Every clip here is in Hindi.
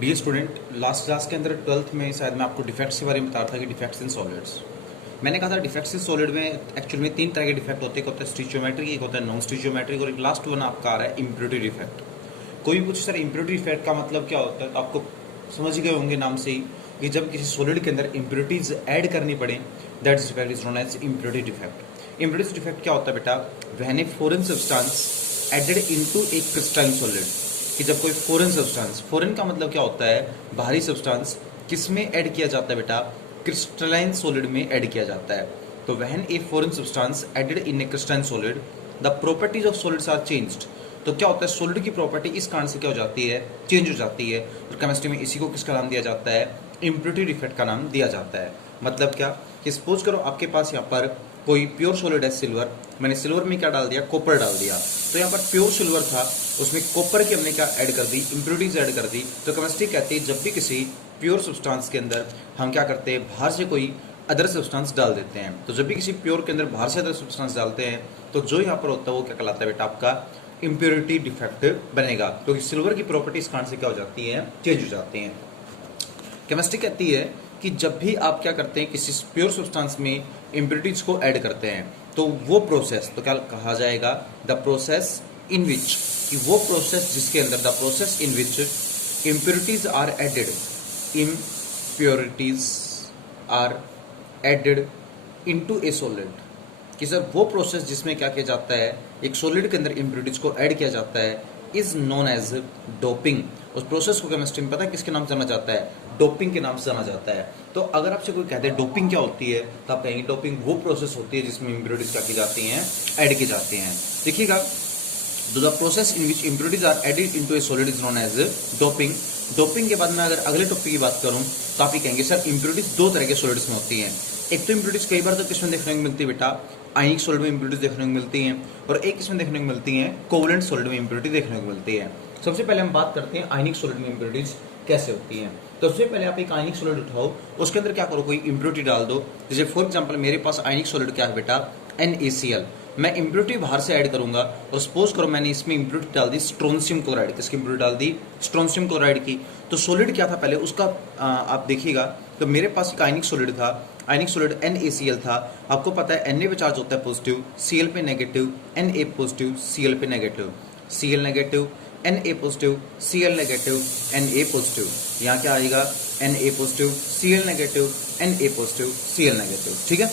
डियर स्टूडेंट, लास्ट क्लास के अंदर 12th में शायद मैं आपको डिफेक्ट्स के बारे में बता रहा था कि डिफेक्ट्स इन सॉलिड्स। मैंने कहा था डिफेक्ट्स इन सॉलिड में एक्चुअली में तीन तरह के डिफेक्ट होते हैं। एक होता है स्टिचियोमेट्रिक, एक होता है नॉन स्टिचियोमेट्रिक और एक लास्ट वन आपका आ रहा है इम्प्योरिटी डिफेक्ट। कोई भी पूछे सर इम्प्योरिटी डिफेक्ट का मतलब क्या होता है, तो आपको समझ ही गए होंगे नाम से ही कि जब किसी सॉलिड के अंदर इम्प्योरिटीज ऐड करनी पड़े, that defect is known as impurity defect. Impurity defect क्या होता है बेटा, when a foreign substance added into a crystalline solid, कि जब कोई फॉरेन सब्सटेंस, फॉरेन का मतलब क्या होता है, बाहरी सब्सटेंस, किसमें ऐड किया जाता है बेटा, क्रिस्टलाइन सॉलिड में ऐड किया जाता है। तो when a foreign substance added in a crystalline solid the properties of solids are changed. तो क्या होता है, सॉलिड की प्रॉपर्टी इस कारण से क्या हो जाती है, चेंज हो जाती है। और केमिस्ट्री में इसी को किसका नाम दिया जाता है, इम्प्योरिटी डिफेक्ट का नाम दिया जाता है। मतलब क्या कि सपोज करो आपके पास यहाँ पर कोई प्योर सॉलिड है सिल्वर, मैंने सिल्वर में क्या डाल दिया, कॉपर डाल दिया। तो यहाँ पर प्योर सिल्वर था, उसमें कॉपर की हमने क्या ऐड कर दी, इम्प्योरिटीज ऐड कर दी। तो केमिस्ट्री कहती है जब भी किसी प्योर सब्सटेंस के अंदर हम क्या करते हैं, बाहर से कोई अदर सब्सटेंस डाल देते हैं। तो जब भी किसी प्योर के अंदर बाहर से अदर सब्सटेंस डालते हैं तो जो यहाँ पर होता है वो क्या कहलाता है बेटा, आपका इम्प्योरिटी डिफेक्ट बनेगा। क्योंकि सिल्वर की प्रॉपर्टी इस कारण से क्या हो जाती है, चेंज हो जाती है। केमिस्ट्री कहती है कि जब भी आप क्या करते हैं, किसी प्योर सब्सटेंस में इम्प्योरिटीज को ऐड करते हैं तो वो प्रोसेस तो क्या कहा जाएगा, द प्रोसेस इन विच, कि वो प्रोसेस जिसके अंदर, the process in which impurities are added, impurities are added into a solid, कि सर वो प्रोसेस जिसमें क्या किया जाता है, एक सॉलिड के अंदर इम्प्योरिटीज को ऐड किया जाता है, इज नोन एज डोपिंग। उस प्रोसेस को केमिस्ट्री में पता है किसके नाम से जाना जाता है, डोपिंग के नाम से जाना जाता है। तो अगर आपसे कोई कहते हैं डोपिंग क्या होती है, तो आप कहेंगे डोपिंग वो प्रोसेस होती है जिसमें इम्प्योरिटीज क्या की जाती हैं, ऐड की जाती हैं। देखिएगा, the process in which impurities are added into a solid is known as doping. Doping के बाद में अगर अगले टॉपिक की बात करूं तो आप ये कहेंगे सर इम्प्योरिटीज दो तरह के सॉलिड्स में होती हैं। एक तो इम्प्योरिटीज कई बार तो किसमें देखने को मिलती है बेटा, आयनिक सॉलिड में इम्प्योरिटीज देखने को मिलती हैं, और एक इसमें देखने को मिलती है कोवलेंट सॉलिड में इम्प्योरिटी देखने को मिलती है। सबसे पहले हम बात करते हैं आयनिक सॉलिड में इम्प्योरिटीज कैसे होती हैं। तो सबसे पहले आप एक आयनिक सॉलिड उठाओ, उसके अंदर क्या करो, कोई इम्प्योरिटी डाल दो। जैसे फॉर एग्जांपल मेरे पास आयनिक सॉलिड क्या है बेटा, NaCl। मैं इम्प्योरिटी बाहर से ऐड करूंगा और सपोज करो मैंने इसमें इम्प्योरिटी डाल दी स्ट्रोंशियम क्लोराइड, किसकी इम्प्योरिटी डाल दी, स्ट्रोंशियम क्लोराइड की। तो सॉलिड क्या था पहले उसका, आप देखिएगा तो मेरे पास एक आयनिक सॉलिड था, आयनिक सॉलिड NaCl था। आपको पता है Na पे चार्ज होता है पॉजिटिव, Cl पे नेगेटिव, Na पॉजिटिव, Cl पे negative, Cl negative, Na positive, Cl negative, Na positive. यहाँ क्या आएगा, Na positive, Cl negative, Na positive, Cl negative. ठीक है,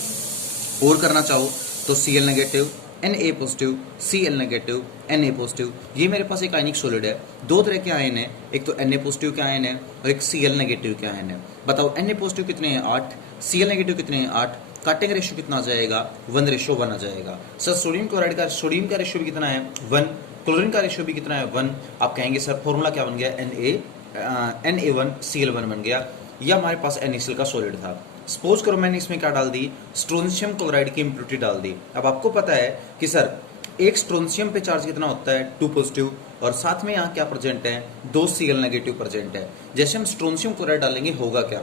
और करना चाहो तो Cl negative, Na positive, Cl negative, Na positive. ये मेरे पास एक आयनिक सॉलिड है। दो तरह के आयन है, एक तो Na पॉजिटिव के आयन है और एक Cl नेगेटिव के आयन है। बताओ Na पॉजिटिव कितने हैं, 8, Cl नेगेटिव कितने हैं, 8। काटेंगे रेशियो कितना आ जाएगा, 1:1 आ जाएगा। सर सोडियम क्लोराइड का, सोडियम का रेशियो भी कितना है, 1। क्लोरीन का रेशियो भी कितना है, 1। आप कहेंगे सर फॉर्मूला क्या बन गया, Na1Cl1 बन गया। यह हमारे पास NaCl का सॉलिड था। सपोज करो मैंने इसमें क्या डाल दी, स्ट्रोंशियम क्लोराइड की इम्प्योरिटी डाल दी। अब आपको पता है कि सर एक स्ट्रोंशियम पे चार्ज कितना होता है, 2 पॉजिटिव, और साथ में यहाँ क्या प्रेजेंट है, 2 Cl नेगेटिव प्रेजेंट है। जैसे हम स्ट्रोंशियम क्लोराइड डालेंगे होगा क्या,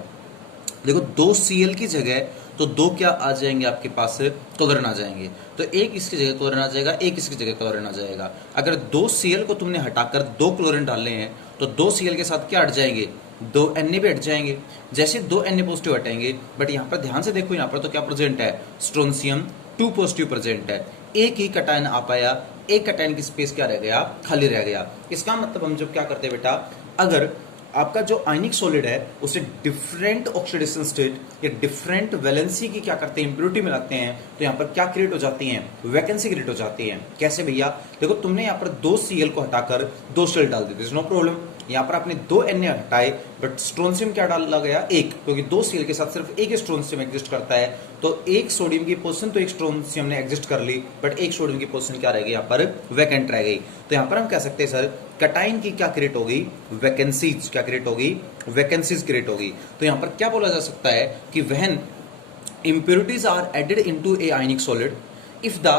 देखो 2 Cl की जगह तो 2 क्या आ जाएंगे आपके पास, क्लोरीन आ जाएंगे। तो एक इसकी जगह क्लोरीन आ जाएगा, एक इसकी जगह क्लोरीन आ जाएगा। अगर 2 Cl को तुमने हटाकर 2 क्लोरीन डालने हैं तो 2 Cl के साथ क्या हट जाएंगे, 2 Na भी हट जाएंगे। जैसे 2 Na पॉजिटिव हटेंगे, बट यहाँ पर ध्यान से देखो, यहाँ पर तो क्या प्रेजेंट है, स्ट्रोंशियम 2 पॉजिटिव प्रेजेंट है। एक ही कटायन आ पाया, एक कटायन की स्पेस क्या रह गया, खाली रह गया। इसका मतलब हम जब क्या करते हैं बेटा, अगर आपका जो आयनिक सॉलिड है उसे डिफरेंट ऑक्सीडेशन स्टेट या डिफरेंट वैलेंसी की क्या करते हैं, इंप्योरिटी मिलाते हैं, तो यहाँ पर क्या क्रिएट हो जाती है, वैकेंसी क्रिएट हो जाती है। कैसे भैया, देखो तुमने यहाँ पर 2 Cl को हटाकर 2 Cl डाल दी, नो प्रॉब्लम। यहाँ पर आपने 2 Na हटाए बट स्ट्रोंशियम क्या डाला गया, 1, क्योंकि 2 Cl के साथ सिर्फ एक स्ट्रोंशियम एग्जिस्ट करता है। तो एक सोडियम की पोजीशन तो एक स्ट्रोंशियम ने एग्जिस्ट कर ली, बट एक सोडियम की पोजीशन क्या रह गई, यहाँ पर वैकेंट रह गई। तो यहाँ पर हम कह सकते हैं सर कटाइन की क्या क्रिएट होगी, वैकेंसीज क्या क्रिएट होगी, वैकेंसीज क्रिएट होगी। तो यहाँ पर क्या बोला जा सकता है कि when impurities are added into a ionic solid if the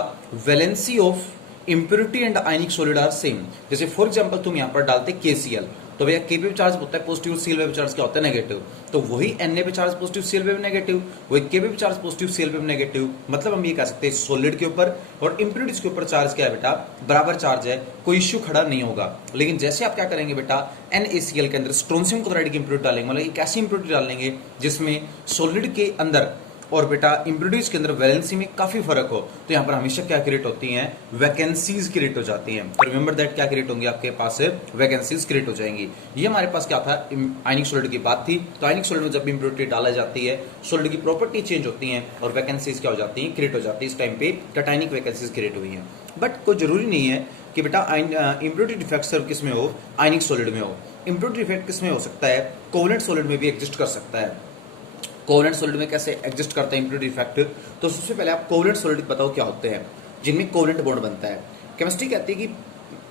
valency of impurity and ionic solid are same। जैसे फॉर एग्जांपल तुम यहाँ पर डालते KCl, तो भैया के पे चार्ज होता है पॉजिटिव, सीएल पे चार्ज क्या होता है नेगेटिव। तो वही एन पे चार्ज पॉजिटिव, सीएल पे नेगेटिव, वही के पे चार्ज पॉजिटिव, सीएल पे नेगेटिव। मतलब हम ये कह सकते हैं सॉलिड के ऊपर और इंप्योरिटीज के ऊपर चार्ज क्या है बेटा, बराबर चार्ज है, कोई इश्यू खड़ा नहीं होगा। लेकिन जैसे आप क्या करेंगे बेटा, NaCl के अंदर स्ट्रोंशियम क्लोराइड की इंप्योरिटी डालेंगे, मतलब एक ऐसी इंप्योरिटी डालेंगे जिसमें सॉलिड के अंदर और बेटा इंप्योरिटीज के अंदर वैलेंसी में काफी फर्क हो, तो यहाँ पर हमेशा क्या क्रिएट होती हैं, वैकेंसीज क्रिएट हो जाती हैं। तो रिमेंबर दैट क्या क्रिएट होंगी आपके पास, वैकेंसीज क्रिएट हो जाएंगी। ये हमारे पास क्या था, आयनिक सॉलिड की बात थी। तो आयनिक सॉलिड में जब इंप्योरिटी डाला जाती है, सॉलिड की प्रॉपर्टी चेंज होती है और वैकेंसीज क्या हो जाती है, क्रिएट हो जाती है। इस टाइम पे कैटायनिक वैकेंसीज क्रिएट हुई है। बट कोई जरूरी नहीं है कि बेटा इंप्योरिटी डिफेक्ट सिर्फ किस में हो, आयनिक सॉलिड में हो। इंप्योरिटी डिफेक्ट किस में हो सकता है, कोवलेंट सॉलिड में भी एग्जिस्ट कर सकता है। कोवलेंट सॉलिड में कैसे एग्जिस्ट करता है इंप्योरिटी इफेक्ट, तो सबसे पहले आप कोवलेंट सॉलिड बताओ क्या होते हैं जिनमें कोवलेंट बॉन्ड बनता है। केमिस्ट्री कहती है कि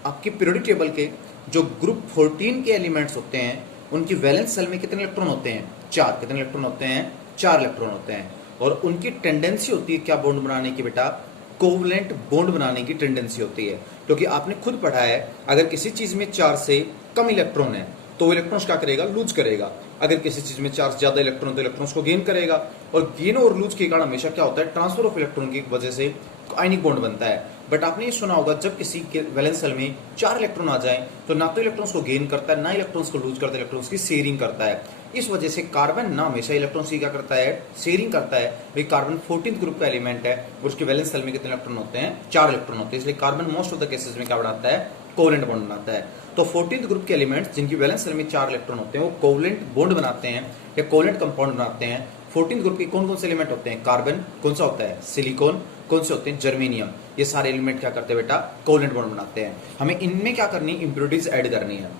आपकी पीरियोडिक टेबल के जो ग्रुप 14 के एलिमेंट्स होते हैं उनकी वैलेंस सेल में कितने इलेक्ट्रॉन होते हैं, 4। कितने इलेक्ट्रॉन होते हैं, 4 इलेक्ट्रॉन होते हैं। और उनकी टेंडेंसी होती है क्या बॉन्ड बनाने की बेटा, कोवलेंट बॉन्ड बनाने की टेंडेंसी होती है। क्योंकि आपने खुद पढ़ा है अगर किसी चीज में 4 से कम इलेक्ट्रॉन है तो वो इलेक्ट्रॉन्स क्या करेगा, लूज करेगा। अगर किसी चीज में चार्ज ज्यादा इलेक्ट्रॉन तो इलेक्ट्रॉन्स को गेन करेगा। और गेन और लूज के कारण हमेशा क्या होता है, ट्रांसफर ऑफ इलेक्ट्रॉन की वजह से आयनिक बॉन्ड बनता है। बट आपने ये सुना होगा जब किसी के वैलेंस सेल में 4 इलेक्ट्रॉन आ जाए तो ना तो इलेक्ट्रॉन्स को गेन करता है, ना इलेक्ट्रॉन्स को लूज करता है, इलेक्ट्रॉन्स की शेयरिंग करता है। इस वजह से कार्बन ना हमेशा इलेक्ट्रॉन्स की क्या करता है, शेयरिंग करता है। भाई कार्बन 14th ग्रुप का एलिमेंट है और उसके वैलेंस सेल में कितने इलेक्ट्रॉन होते हैं, 4 इलेक्ट्रॉन होते हैं। इसलिए carbon most of the cases में क्या बनाता है, कोवलेंट बॉन्ड बनाता है। तो 14th ग्रुप के एलिमेंट्स जिनकी वैलेंस सेल में 4 इलेक्ट्रॉन होते हैं वो कोवलेंट बॉन्ड बनाते हैं या कोवलेंट कंपाउंड बनाते हैं। 14th ग्रुप के कौन कौन से एलिमेंट होते हैं, कार्बन, कौन सा होता है, सिलिकॉन, कौन से होते हैं, जर्मेनियम। ये सारे एलिमेंट क्या करते हैं बेटा, कोवलेंट बॉन्ड बनाते हैं। हमें इनमें क्या करनी, इंप्योरिटीज ऐड करनी है।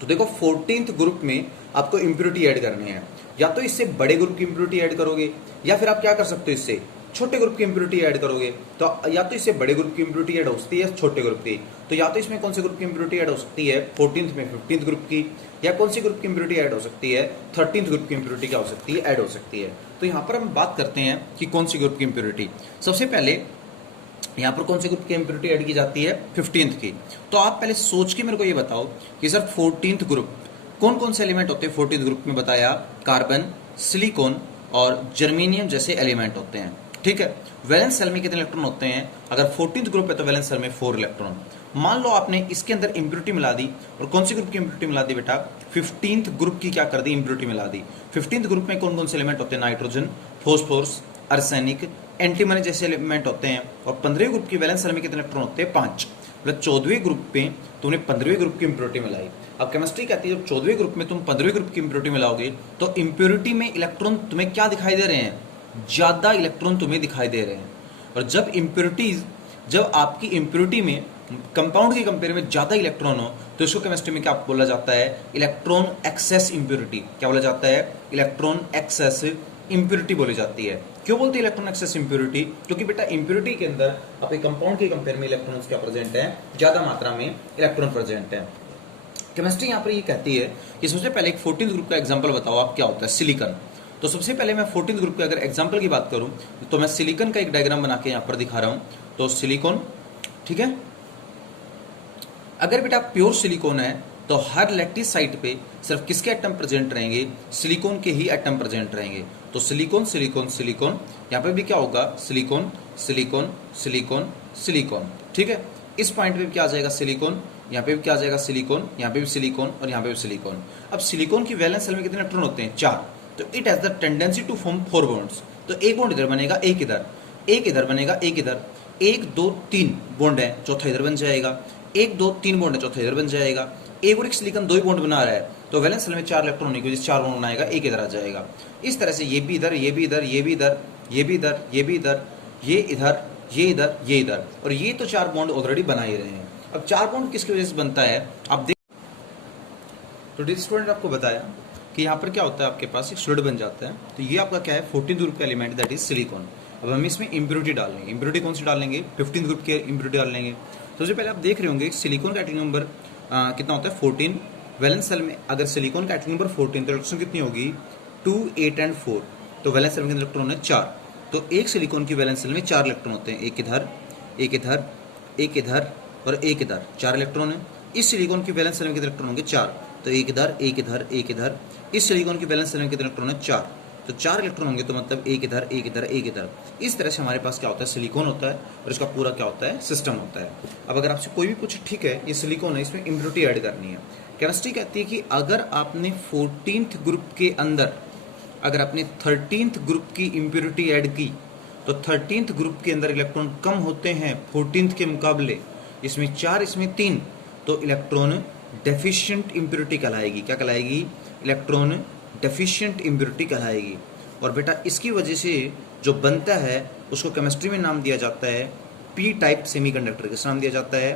तो देखो 14th ग्रुप में आपको इंप्योरिटी ऐड करनी है, या तो इससे बड़े ग्रुप की इंप्योरिटी ऐड करोगे या फिर आप क्या कर सकते हो, इससे छोटे ग्रुप की इंप्योरिटी ऐड करोगे। तो या तो इससे बड़े ग्रुप की इंप्योरिटी ऐड हो सकती है छोटे ग्रुप की। तो या तो इसमें कौन से ग्रुप की इंप्योरिटी ऐड हो सकती है, 14th में 15th ग्रुप की, या कौन सी ग्रुप की इंप्योरिटी ऐड हो सकती है, 13th ग्रुप की इंप्योरिटी क्या हो सकती है, ऐड हो सकती है। तो यहाँ पर हम बात करते हैं कि कौन सी ग्रुप की इंप्योरिटी। सबसे पहले यहाँ पर कौन सी ग्रुप की इंप्योरिटी ऐड की जाती है, 15th की। तो आप पहले सोच के मेरे को ये बताओ कि सर 14th ग्रुप कौन कौन से एलिमेंट होते हैं। 14th ग्रुप में बताया कार्बन, सिलिकॉन और जर्मेनियम जैसे एलिमेंट होते हैं। ठीक है, वैलेंस सेल में कितने इलेक्ट्रॉन होते हैं, अगर 14th ग्रुप है तो वैलेंस सेल में 4 इलेक्ट्रॉन। मान लो आपने इसके अंदर इंप्योरिटी मिला दी, और कौन सी ग्रुप की इंप्योरिटी मिला दी बेटा, 15th ग्रुप की क्या कर दी, इंप्योरिटी मिला दी। 15th ग्रुप में कौन कौन से एलिमेंट होते हैं, नाइट्रोजन, फॉस्फोरस, आर्सेनिक, एंटीमनी जैसे एलिमेंट होते हैं। और 15वें ग्रुप की वैलेंस सेल में कितने इलेक्ट्रॉन होते हैं, 5। मतलब 14वें ग्रुप पे तुमने 15वें ग्रुप की इंप्योरिटी मिलाई। अब केमिस्ट्री कहती है जब 14वें ग्रुप में तुम 15वें ग्रुप की इंप्योरिटी मिलाओगे तो इंप्योरिटी में इलेक्ट्रॉन तुम्हें क्या दिखाई दे रहे हैं, ज्यादा इलेक्ट्रॉन तुम्हें दिखाई दे रहे हैं। और जब आपकी इंप्योरिटी में कंपाउंड के कंपेयर में ज्यादा इलेक्ट्रॉन हो तो इसको केमिस्ट्री में क्या बोला जाता है, इलेक्ट्रॉन एक्सेस इंप्योरिटी। क्या बोला जाता है, इलेक्ट्रॉन एक्सेस इंप्योरिटी बोली जाती है। क्यों बोलते हैं इलेक्ट्रॉन एक्सेस इंप्योरिटी, क्योंकि बेटा इंप्योरिटी के अंदर आपके कंपाउंड के कंपेयर में इलेक्ट्रॉन्स क्या प्रेजेंट है, ज्यादा मात्रा में इलेक्ट्रॉन प्रेजेंट है। केमिस्ट्री यहाँ पर ये कहती है कि सबसे पहले एक 14th ग्रुप का एग्जांपल बताओ आप, क्या होता है, सिलिकॉन। तो सबसे पहले मैं 14th ग्रुप के अगर एग्जांपल की बात करूं तो मैं सिलिकॉन का एक डायग्राम बना के यहाँ पर दिखा रहा हूं। तो सिलिकॉन, ठीक है, अगर बेटा प्योर सिलिकॉन है तो हर लैटिस साइट पे सिर्फ किसके एटम प्रेजेंट रहेंगे, सिलिकॉन के ही एटम प्रेजेंट रहेंगे। तो सिलिकॉन सिलिकॉन सिलिकॉन, यहाँ पे भी क्या होगा, सिलिकॉन सिलिकॉन सिलिकॉन सिलिकॉन। ठीक है, इस पॉइंट पे क्या आ जाएगा, सिलिकॉन, यहाँ पे भी क्या आ जाएगा, सिलिकॉन, यहाँ पे भी सिलिकॉन और यहाँ पे भी सिलिकॉन। अब सिलिकॉन की वैलेंस सेल में कितने इलेक्ट्रॉन होते हैं, 4। तो it has the tendency to form 4 bonds. तो एक बॉन्ड इधर बनेगा, एक इधर, एक इधर बनेगा, एक इधर, 1 2 3 बॉन्ड है, चौथा इधर बन जाएगा, 1 2 3 बॉन्ड है, चौथा इधर बन जाएगा। एक और एक सिलिकॉन 2 ही बॉन्ड बना रहा है तो वैलेंस सेल में 4 इलेक्ट्रॉन होने की वजह से 4 बॉन्ड बनाएगा, एक इधर आ जाएगा। इस तरह से ये भी इधर, ये भी इधर, ये भी इधर, ये भी इधर, ये भी इधर, ये इधर, ये इधर, ये इधर, और ये तो 4 बॉन्ड ऑलरेडी बना ही रहे हैं। अब 4 बॉन्ड किसकी वजह से बनता है, आप देख। तो डियर स्टूडेंट आपको बताया कि यहाँ पर क्या होता है, आपके पास एक सॉलिड बन जाता है। तो ये आपका क्या है, 14th ग्रुप का एलिमेंट दैट इज सिलिकॉन। अब हम इसमें इंप्योरिटी डालेंगे। इंप्योरिटी कौन सी डालेंगे, 15th ग्रुप के इंप्योरिटी डालेंगे। सबसे पहले आप देख रहे होंगे सिलिकॉन का एटॉमिक नंबर कितना होता है, 14। वैलेंस सेल में अगर सिलिकॉन का एटॉमिक नंबर 14 तो इलेक्ट्रॉन कितनी होगी, 2 8 एंड 4। तो वैलेंस सेल में कितने इलेक्ट्रॉन है, 4। तो एक सिलिकॉन की वैलेंस सेल में 4 इलेक्ट्रॉन होते हैं, एक इधर, एक इधर, एक इधर और एक इधर, 4 इलेक्ट्रॉन है। इस सिलिकॉन की वैलेंस सेल में कितने इलेक्ट्रॉन होंगे, 4। तो एक इधर एक इधर एक इधर। इस सिलिकॉन की वैलेंस एलिमेंट कितने इलेक्ट्रॉन है? 4। तो 4 इलेक्ट्रॉन होंगे तो मतलब एक इधर एक इधर एक इधर। इस तरह से हमारे पास क्या होता है? सिलिकॉन होता है और इसका पूरा क्या होता है? सिस्टम होता है। अब अगर आपसे कोई भी पूछे, ठीक है ये सिलिकॉन है, इसमें इम्प्योरिटी ऐड करनी है, केमिस्ट्री कहती है कि अगर आपने 14th ग्रुप के अंदर अगर आपने 13th ग्रुप की इम्प्योरिटी ऐड की तो 13th ग्रुप के अंदर इलेक्ट्रॉन कम होते हैं 14th के मुकाबले, इसमें 4 इसमें 3, तो इलेक्ट्रॉन डेफिशिएंट इम्प्योरिटी कहलाएगी। क्या कहलाएगी? इलेक्ट्रॉन डेफिशिएंट इम्प्योरिटी कहलाएगी। और बेटा इसकी वजह से जो बनता है उसको केमिस्ट्री में नाम दिया जाता है पी टाइप सेमीकंडक्टर। किस नाम दिया जाता है?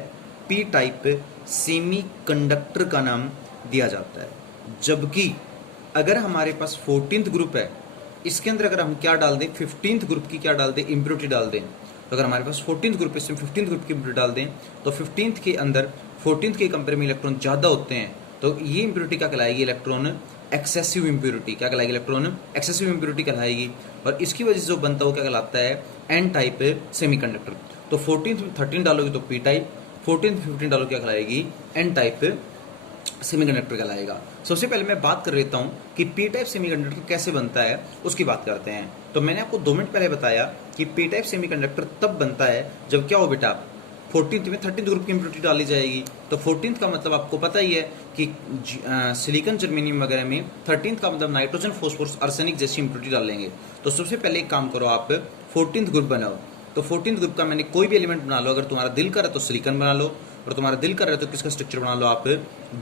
पी टाइप सेमीकंडक्टर का नाम दिया जाता है। जबकि अगर हमारे पास 14th ग्रुप है, इसके अंदर अगर हम क्या डाल दें? 15th ग्रुप की क्या डाल दें? इम्प्योरिटी डाल दें। तो अगर हमारे पास 14th ग्रुप है, इसमें 15th ग्रुप की इम्प्योरिटी डाल दें तो 15th के अंदर 14th के कंपेयर में इलेक्ट्रॉन ज़्यादा होते हैं, तो ये इम्प्योरिटी क्या कहलाएगी? Electron excessive impurity. क्या कहलाएगी? इलेक्ट्रॉन एक्सेसिव इम्प्योरिटी कहलाएगी। और इसकी वजह से जो बनता है वो क्या कहलाता है? N type semiconductor. तो 14th में 13 डालोगे तो पी टाइप, 14th में 15 डालोगे क्या कहलाएगी? एन टाइप सेमीकंडक्टर कहलाएगा। सबसे पहले मैं बात कर लेता हूं कि पी टाइप सेमीकंडक्टर कैसे बनता है, उसकी बात करते हैं। तो मैंने आपको 2 मिनट पहले बताया कि पी टाइप सेमीकंडक्टर तब बनता है जब क्या हो बेटा? 14th में 13th ग्रुप की इम्प्योरिटी डाली जाएगी। तो 14th का मतलब आपको पता ही है कि सिलिकॉन जर्मेनियम वगैरह में 13th का मतलब नाइट्रोजन फॉस्फोरस आर्सेनिक जैसी इम्प्योरिटी डालेंगे। तो सबसे पहले एक काम करो, आप 14th ग्रुप बनाओ। तो 14th ग्रुप का मैंने कोई भी एलिमेंट बना लो, अगर तुम्हारा दिल करे तो सिलिकॉन बना लो, और तुम्हारा दिल कर रहा है तो किसका स्ट्रक्चर बना लो? आप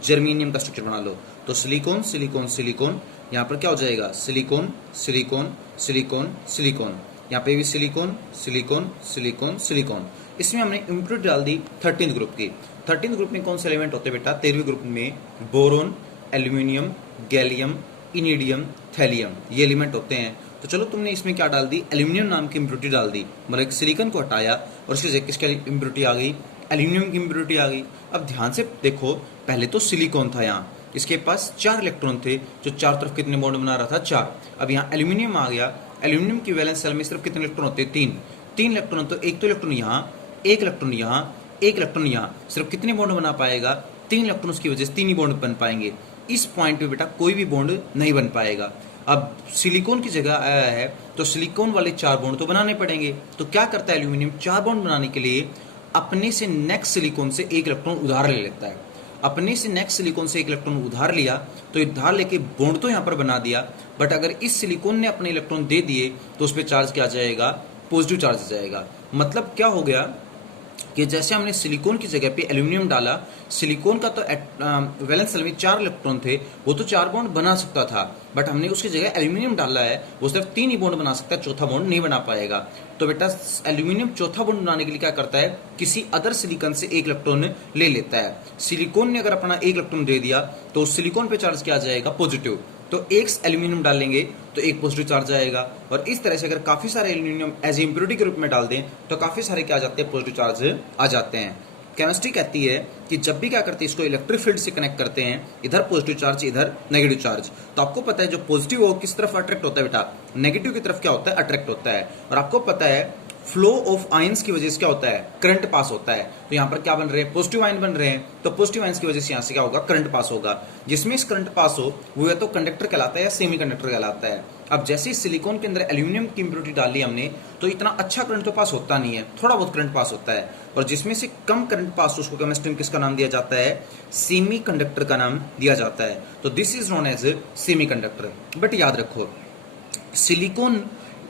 जर्मेनियम का स्ट्रक्चर बना लो। तो सिलिकॉन सिलिकॉन सिलिकॉन, यहाँ पर क्या हो जाएगा? सिलिकॉन सिलिकॉन सिलिकॉन सिलिकॉन, यहाँ पे भी सिलिकॉन सिलिकॉन सिलिकॉन सिलिकॉन। इसमें हमने इम्प्योरिटी डाल दी 13th ग्रुप की। 13th ग्रुप में कौन से एलिमेंट होते हैं बेटा? 13वें ग्रुप में बोरोन, एल्यूमिनियम, गैलियम, इनिडियम, थैलियम, ये एलिमेंट होते हैं। तो चलो तुमने इसमें क्या डाल दी? एल्यूमिनियम नाम की इम्प्योरिटी डाल दी, मतलब सिलिकॉन को हटाया और उसकी जगह किसकी इम्प्योरिटी आ गई? एल्यूमिनियम की इम्प्योरिटी आ गई। अब ध्यान से देखो, पहले तो सिलिकॉन था, यहाँ इसके पास 4 इलेक्ट्रॉन थे, जो चार तरफ कितने बॉन्ड बना रहा था? 4। अब यहाँ एल्यूमिनियम आ गया। एल्यूमिनियम की वैलेंस शेल में सिर्फ कितने इलेक्ट्रॉन होते हैं? 3 इलेक्ट्रॉन। तो एक तो इलेक्ट्रॉन यहाँ, एक इलेक्ट्रॉन यहाँ, एक इलेक्ट्रॉन यहाँ, सिर्फ कितने बॉन्ड बना पाएगा? 3 इलेक्ट्रॉन की वजह से 3 ही बॉन्ड बन पाएंगे। इस पॉइंट पे बेटा कोई भी बॉन्ड नहीं बन पाएगा। अब सिलिकॉन की जगह आया है तो सिलिकॉन वाले 4 बॉन्ड तो बनाने पड़ेंगे। तो क्या करता है एल्यूमिनियम? 4 बॉन्ड बनाने के लिए अपने से नेक्स्ट सिलिकॉन से एक इलेक्ट्रॉन उधार ले लेता है। अपने से नेक्स्ट सिलिकॉन से एक इलेक्ट्रॉन उधार लिया, तो उधार लेके बॉन्ड तो यहाँ पर बना दिया, बट अगर इस सिलिकॉन ने अपने इलेक्ट्रॉन दे दिए तो उस पर चार्ज क्या आ जाएगा? पॉजिटिव चार्ज आ जाएगा। मतलब क्या हो गया कि जैसे हमने सिलिकॉन की जगह पे एल्यूमिनियम डाला, सिलिकॉन का तो वैलेंस शेल में 4 इलेक्ट्रॉन थे, वो तो 4 बॉन्ड बना सकता था, बट हमने उसकी जगह एल्यूमिनियम डाला है, वो सिर्फ 3 ही बॉन्ड बना सकता है, चौथा बॉन्ड नहीं बना पाएगा। तो बेटा एल्यूमिनियम चौथा बॉन्ड बनाने के लिए क्या करता है? किसी अदर सिलिकॉन से एक इलेक्ट्रॉन ले लेता है। सिलिकॉन ने अगर अपना एक इलेक्ट्रॉन दे दिया तो सिलिकॉन पे चार्ज क्या आ जाएगा? पॉजिटिव। तो एक एल्यूमिनियम डालेंगे तो एक पॉजिटिव चार्ज आएगा। और इस तरह से अगर काफी सारे एल्यूमिनियम एज इम्प्योरिटी के रूप में डाल दें तो काफी सारे क्या आ जाते हैं? पॉजिटिव चार्ज आ जाते हैं। केमिस्ट्री कहती है कि जब भी क्या करते हैं, इसको इलेक्ट्रिक फील्ड से कनेक्ट करते हैं, इधर पॉजिटिव चार्ज इधर नेगेटिव चार्ज, तो आपको पता है जो पॉजिटिव हो किस तरफ अट्रैक्ट होता है बेटा? नेगेटिव की तरफ क्या होता है? अट्रैक्ट होता है। और आपको पता है फ्लो ऑफ आयंस की वजह से क्या होता है? करंट पास होता है। तो यहाँ पर क्या बन रहे हैं? पॉजिटिव आयन बन रहे हैं, तो पॉजिटिव आयंस की वजह से यहाँ से क्या होगा? करंट पास होगा। जिसमें इस करंट पास हो वो या तो कंडक्टर कहलाता है या सेमी कंडक्टर कहलाता है। अब जैसे इस सिलिकॉन के अंदर एल्यूमिनियम की इम्प्योरिटी डाली हमने, तो इतना अच्छा करंट तो पास होता नहीं है, थोड़ा बहुत करंट पास होता है। और जिसमें से कम करंट पास उसको केमिस्ट्री में किसका नाम दिया जाता है? सेमी कंडक्टर का नाम दिया जाता है। तो this is known as semiconductor. But याद रखो, सिलिकॉन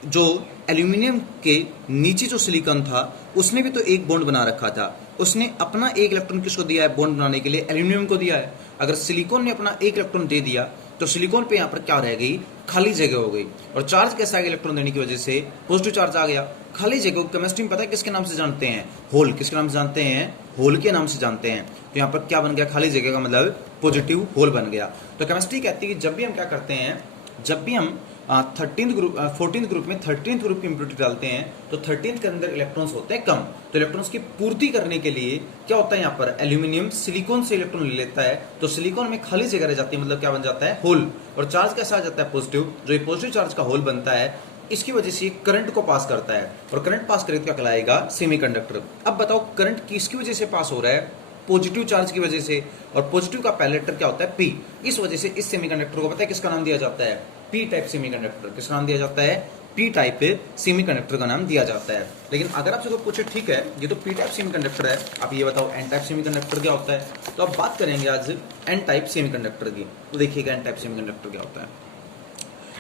जो एल्यूमिनियम के नीचे जो सिलिकॉन था उसने भी तो एक बॉन्ड बना रखा था, उसने अपना एक इलेक्ट्रॉन किसको दिया है बॉन्ड बनाने के लिए? एल्यूमिनियम को दिया है। अगर सिलिकॉन ने अपना एक इलेक्ट्रॉन दे दिया तो सिलिकॉन पे यहाँ पर क्या रह गई? खाली जगह हो गई। और चार्ज कैसा आ गया? इलेक्ट्रॉन देने की वजह से पॉजिटिव चार्ज आ गया। खाली जगह को केमिस्ट्री में पता है किसके नाम से जानते हैं? होल। किसके नाम से जानते हैं? होल के नाम से जानते हैं। तो यहाँ पर क्या बन गया? खाली जगह का मतलब पॉजिटिव होल बन गया। तो केमिस्ट्री कहती है कि जब भी हम क्या करते हैं, जब भी हम 14th ग्रुप में 13th ग्रुप की इम्प्योरिटी डालते हैं तो 13th के अंदर इलेक्ट्रॉन्स होते हैं कम। तो इलेक्ट्रॉन्स की पूर्ति करने के लिए क्या होता है? यहाँ पर एल्यूमिनियम सिलिकॉन से इलेक्ट्रॉन ले लेता है, तो सिलिकॉन में खाली जगह रह जाती है, मतलब क्या बन जाता है? होल। और चार्ज कैसा आ जाता है? पॉजिटिव। जो ये पॉजिटिव चार्ज का होल बनता है, इसकी वजह से करंट को पास करता है, और करंट पास करे तो क्या कहलाएगा? सेमीकंडक्टर। अब बताओ करंट किसकी वजह से पास हो रहा है? पॉजिटिव चार्ज की वजह से, और पॉजिटिव का पहला लेटर क्या होता है पी। इस वजह से इस सेमीकंडक्टर को पता है किसका नाम दिया जाता है, पी टाइप सेमीकंडक्टर। किसका नाम दिया जाता है, पी टाइप सेमीकंडक्टर का नाम दिया जाता है। लेकिन अगर आपसे कोई पूछे ठीक है ये तो पी टाइप सेमीकंडक्टर है, आप ये बताओ एन टाइप सेमीकंडक्टर क्या होता है, तो आप बात करेंगे आज एन टाइप सेमीकंडक्टर की। तो देखिएगा एन टाइप सेमीकंडक्टर क्या होता है।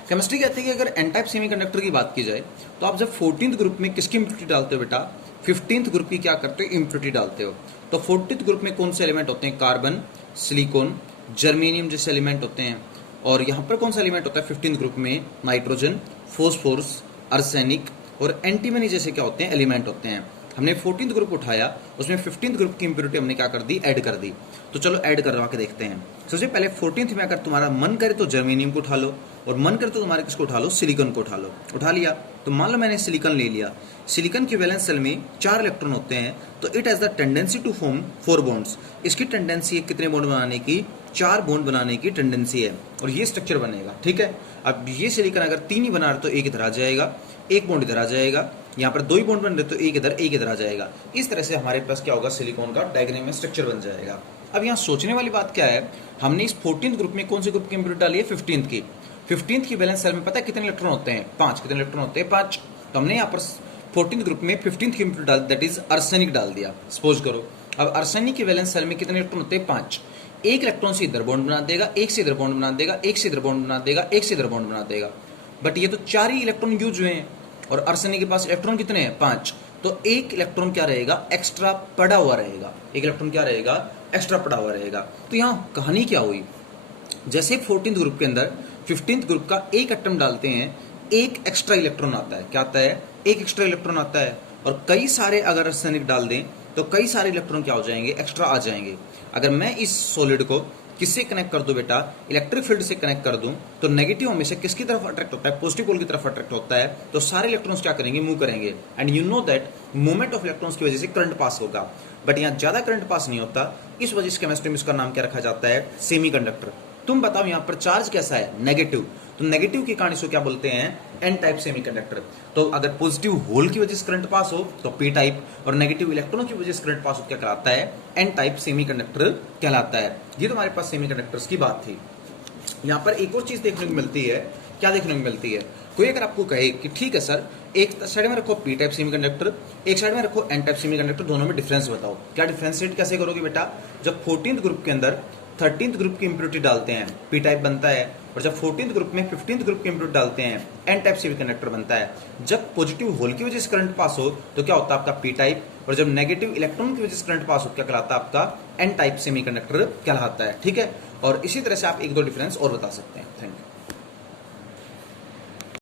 केमिस्ट्री कहती है कि अगर एन टाइप सेमीकंडक्टर की बात की जाए तो आप जब 14th ग्रुप में किसकी इम्प्योरिटी डालते हो बेटा, 15th ग्रुप की क्या करते हो, इम्प्योरिटी डालते हो। तो 14th ग्रुप में कौन से एलिमेंट होते हैं, कार्बन, सिलिकॉन, जर्मेनियम जैसे एलिमेंट होते हैं। और यहाँ पर कौन सा एलिमेंट होता है 15th ग्रुप में, नाइट्रोजन, फॉस्फोरस, आर्सेनिक और एंटीमनी जैसे क्या होते हैं, एलिमेंट होते हैं। हमने 14th ग्रुप उठाया, उसमें 15th ग्रुप की इम्प्योरिटी हमने क्या कर दी, ऐड कर दी। तो चलो ऐड करवा के देखते हैं। सबसे पहले 14th में अगर तुम्हारा मन करे तो जर्मेनियम को उठा लो, और मन करे तो तुम्हारे किसको उठा लो, सिलिकॉन को उठा लो। उठा लिया तो मान लो मैंने सिलिकॉन ले लिया। सिलिकॉन की वैलेंस शेल में 4 इलेक्ट्रॉन होते हैं, तो it has the tendency to form 4 bonds. इसकी टेंडेंसी है कितने बॉन्ड बनाने की, 4 बॉन्ड बनाने की टेंडेंसी है, और ये स्ट्रक्चर बनेगा। ठीक है, अब ये सिलिकॉन अगर 3 ही बना रहे तो एक इधर आ जाएगा, एक बॉन्ड इधर आ जाएगा, यहाँ पर 2 ही बॉन्ड बन रहे तो एक इधर आ जाएगा। इस तरह से हमारे पास क्या होगा, सिलिकॉन का डायग्राम में स्ट्रक्चर बन जाएगा। अब यहाँ सोचने वाली बात क्या है, हमने इस 14th ग्रुप में कौन से ग्रुप की इम्प्योरिटी डाली है, 15th की। 15th की वैलेंस शेल में पता है कितने इलेक्ट्रॉन होते हैं, 5। कितने इलेक्ट्रॉन होते हैं, 5। तो हमने यहाँ पर 14th ग्रुप में 15th की इम्प्योरिटी डाल, दैट इज आर्सेनिक डाल दिया। सपोज करो अब आर्सेनिक की वैलेंस शेल में कितने इलेक्ट्रॉन होते हैं, 5। एक इलेक्ट्रॉन से इधर बॉन्ड बना देगा, एक से इधर बॉन्ड बना देगा, एक से इधर बॉन्ड बना देगा, एक से इधर बॉन्ड बना देगा। बट ये तो 4 ही इलेक्ट्रॉन यूज हुए हैं, और आर्सेनिक के पास इलेक्ट्रॉन कितने हैं, 5। तो एक इलेक्ट्रॉन क्या रहेगा, एक्स्ट्रा पड़ा हुआ रहेगा। एक इलेक्ट्रॉन क्या रहेगा, एक्स्ट्रा पड़ा हुआ रहेगा। तो यहाँ कहानी क्या हुई, जैसे 14th ग्रुप के अंदर 15th ग्रुप का एक एटम डालते हैं, एक एक्स्ट्रा इलेक्ट्रॉन आता है। क्या आता है, एक एक्स्ट्रा इलेक्ट्रॉन आता है। और कई सारे अगर आर्सेनिक डाल दें तो कई सारे इलेक्ट्रॉन क्या हो जाएंगे, एक्स्ट्रा आ जाएंगे। अगर मैं इस सॉलिड को किससे कनेक्ट कर दूं बेटा, इलेक्ट्रिक फील्ड से कनेक्ट कर दूं, तो नेगेटिव में से किसकी तरफ अट्रैक्ट होता है, पॉजिटिव पोल की तरफ अट्रैक्ट होता है। तो सारे इलेक्ट्रॉन्स क्या करेंगे, मूव करेंगे। And you know that movement of electrons की वजह से करंट पास होगा, बट यहाँ ज्यादा करंट पास नहीं होता। इस वजह से केमिस्ट्री में इसका नाम क्या रखा जाता है, सेमीकंडक्टर। तुम बताओ यहाँ पर चार्ज कैसा है, नेगेटिव। तो नेगेटिव के कारण इसको क्या बोलते हैं, एन टाइप सेमीकंडक्टर। तो अगर पॉजिटिव होल की वजह से करंट पास हो तो पी टाइप, और नेगेटिव इलेक्ट्रॉनों की वजह से करंट पास हो क्या कहलाता है, एन टाइप सेमीकंडक्टर कहलाता है। ये तो हमारे पास सेमीकंडक्टर्स की बात थी। यहाँ पर एक और चीज देखने को मिलती है, क्या देखने को मिलती है, कोई अगर आपको कहे कि ठीक है सर एक साइड में रखो पी टाइप सेमीकंडक्टर, एक साइड में रखो एन टाइप सेमीकंडक्टर, दोनों में डिफरेंस बताओ। क्या डिफरेंशिएट कैसे करोगे बेटा, जब 14th ग्रुप के अंदर 13th ग्रुप की इम्प्योरिटी डालते हैं, पी टाइप बनता है, और जब 14th ग्रुप में 15th ग्रुप की इम्प्योरिटी डालते हैं, एन टाइप सेमीकंडक्टर बनता है। जब पॉजिटिव होल की वजह से करंट पास हो तो क्या होता है आपका पी टाइप, और जब नेगेटिव इलेक्ट्रॉन की वजह से करंट पास हो क्या कहलाता है आपका, एन टाइप सेमीकंडक्टर कहलाता है। ठीक है, और इसी तरह से आप एक दो डिफरेंस और बता सकते हैं। Thank you.